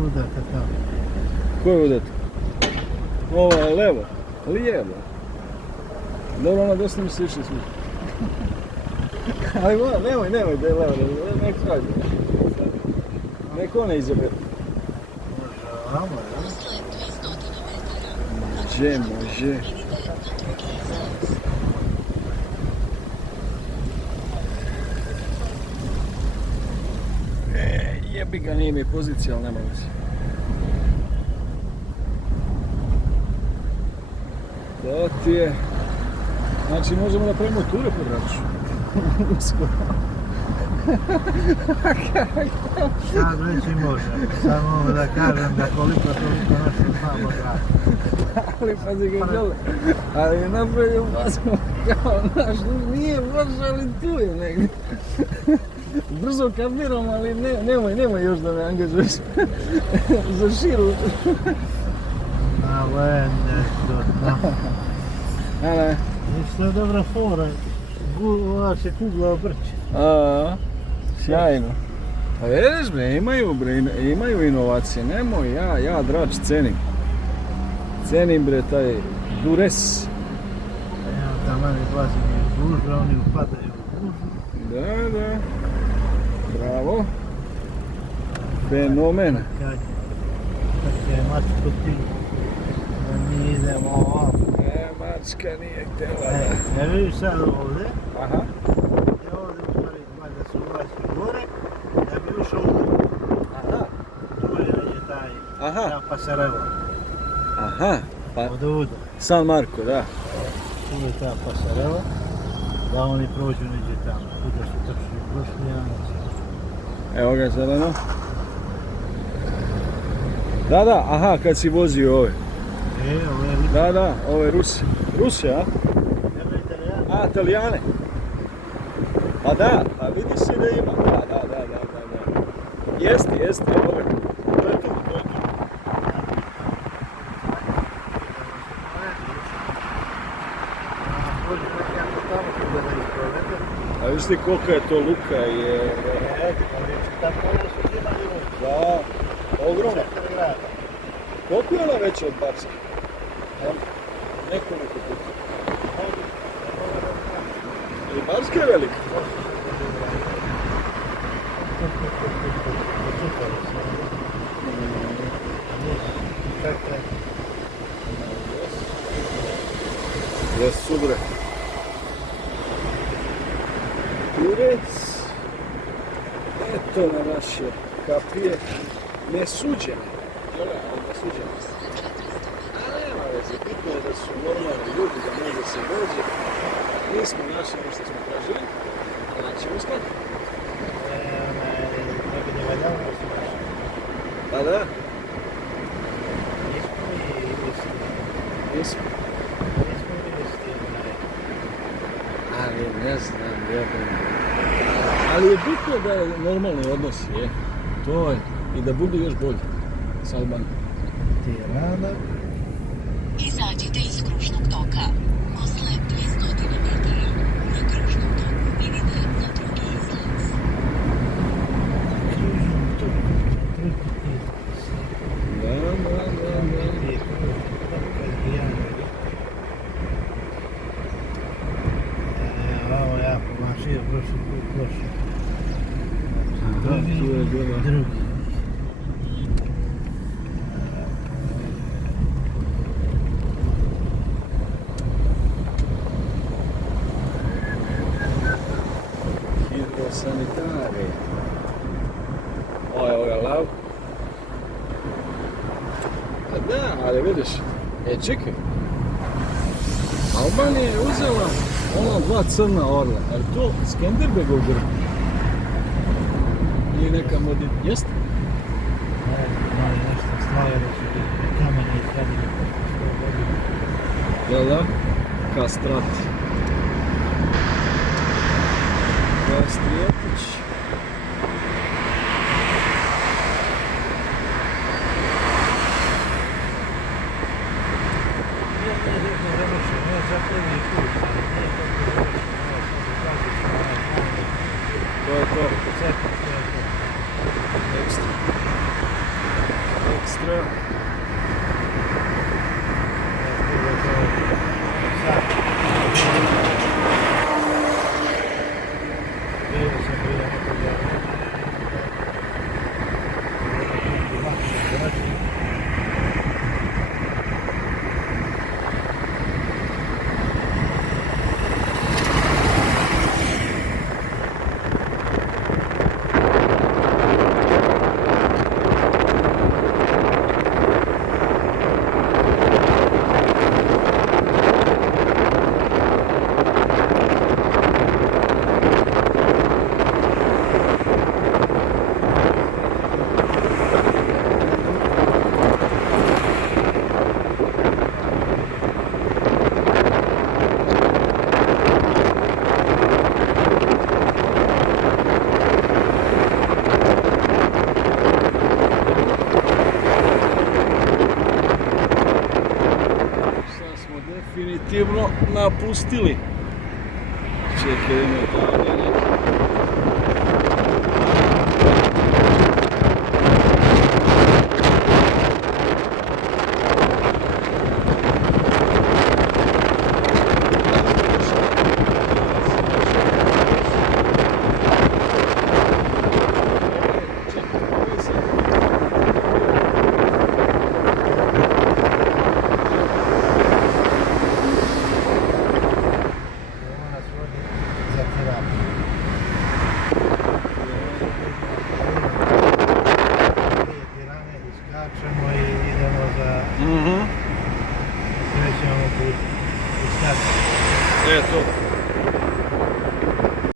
udata tamo. Ko je udata? Ovo je levo. Lijevo. Dobro, ona dosta mi se više sviđa. Ali nemoj da je levo, nek traži. Nek ona izabere. Vamo, ja? Može. Jebi ga, nije mi pozicija, ali nema veze. To ti je. Znači možemo da pravimo ture po Draču. Uskoro. sad već i može. Samo da kažem da koliko toliko nešto znamo grada. Ali pazi ga dole. Ali je napravio bazu kao naš, nije baš, ali tu je negdje. Brzo kapiram, ali nemoj još da me angažuješ za širu. Ovo je nešto. Ne. Isto je dobra fora. Ova se kugla obrće. Sjajno. Pa vidiš bre, imaju inovacije, nemoj, ja Drač cenim. Cenim bre taj Durrës. Ja tamo ne ulazim u gužu, oni upadaju u gužu. Da. Bravo. Fenomen. Kad je mačko ti, da mi idemo ovako. Mačka nije htjela da... Vidiš sad ovdje? Aha. I ovdje u stvari da se ulazi gore, da bi ušao u... Aha. Tu je taj... Ta pasarela. Aha. Pa... Od ovdje. San Marko, da. Tu je ta pasarela, da oni prođu neđe tamo. Kuda su točno prošli, ja ne znam. Evo ga zeleno. Da, aha, kad si vozio ove. Ovo je... Da, ove Rusi. Rusi, a? Nema Italijana. Italijane. Pa da, pa vidi se da ima. Da. Jeste, ove. To je tu. A vidiš ti kolika je to luka je... Da, ogromno. Koliko je ona veća od Barske? Nekoliko puta. I Barska je velika. Jes, subre. Durrës. Eto na naše kapije. Nesuđene. Nesuđene. Nema veze, bitno je da su normalni ljudi, da može se dođe. Mi smo našli ono što smo tražili, a naćemo skad. Ne valjamo da su našli. Pa da? Nismo. Ali ne znam, ali je bitno da je normalni odnosi, je. To je. I da budu još bolji s Albanijom. Tirana. Izađite iz kružnog toka. Posle 200 metara na kružnom toku vidite na drugi izlaz. Kružnom toku, drugi izlaz. Da. Ovo ja pomašio prošli put. Da, tu je bila. Drugi. Sanitari. Ovo je lav. A da, ali vidiš, čekaj. Albanija je uzela ona dva crna orla, ali to Skenderbegov grb. Nije neka jeste? Ne, nešto slavili su kamene i kadine posle 100 godina. Jel da? Kastrat. Kastrijetić. To je to. Ekstra. Ekstra. Definitivno napustili. Čekaj, eto,